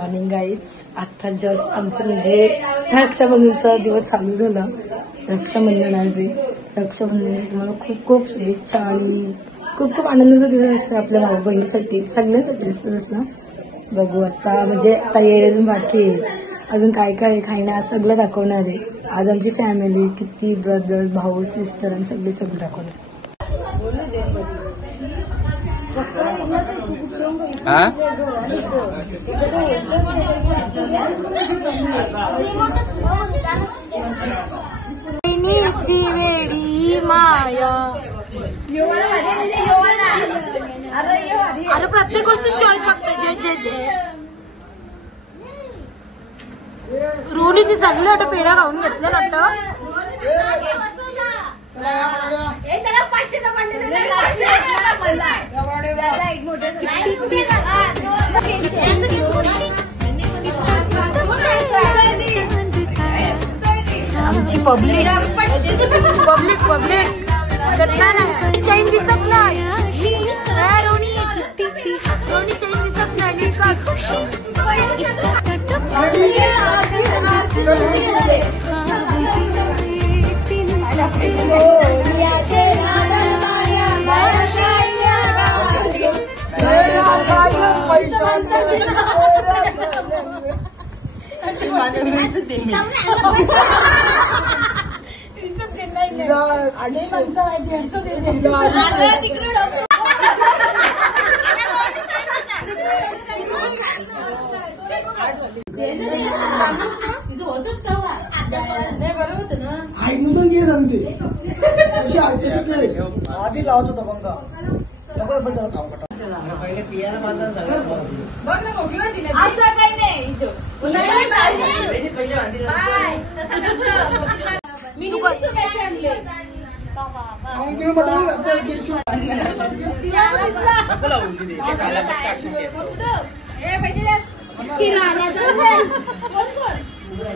Morning guys. आता just आमचं म्हणजे रक्षाबंधनचा दिवस चालू झाला. रक्षाबंधन आहे. रक्षाबंधन तुम्हाला खूप खूप शुभेच्छा आणि खूप खूप आनंदाचा दिवस असतो आपल्या भाऊ बहिणीसाठी, सगळ्यांसाठी असतं तसं. बघू आता म्हणजे तयारी अजून बाकी आहे. अजून काय काय खायना सगळं दाखवणार आहे. आज आमची फॅमिली किती ब्रदर्स भाऊ सिस्टर आणि सगळं दाखवणार. वेडी माया अरे प्रत्येक गोष्टी चॉईस बघते. जे जे जे रोनीने चांगलं वाटतं पेढा खाऊन घेतलं ना. आमची पब्लिक पब्लिक पब्लिक चैन दिसत नाही. रोनी रोनी चैन दिसत नाही. आधी लावत होता पंखा पहिले पियाला असं काही नाही.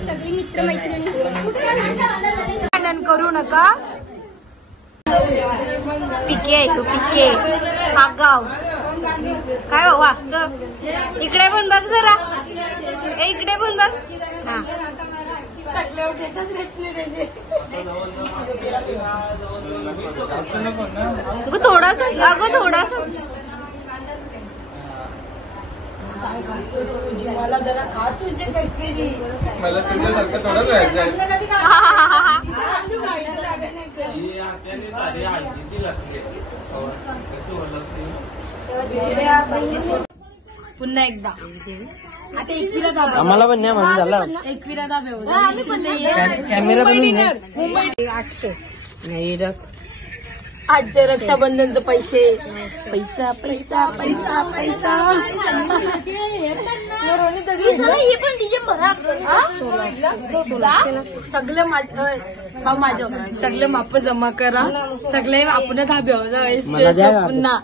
सगळी मित्र मैत्रिणी करू नका. पिके तू पिके गाव काय हो वाचत. इकडे पण बघ जरा. इकडे पण बघ. हा थोडासा अगं थोडासा मला जरा खा तुझे काहीतरी. मला तुझ्यासारखं थोडंच व्हायचं. पुन्हा एकदा आता एकविरा दाबा. आम्हाला पण नाही म्हणून झालं. एकविरा दाबे कॅमेरा मुंबई 800 नाही. आजचे रक्षाबंधनचे पैसे पैसा पैसा पैसा पैसा. सगळं माझं सगळं माप जमा करा. सगळे आपण धाब्यावर पुन्हा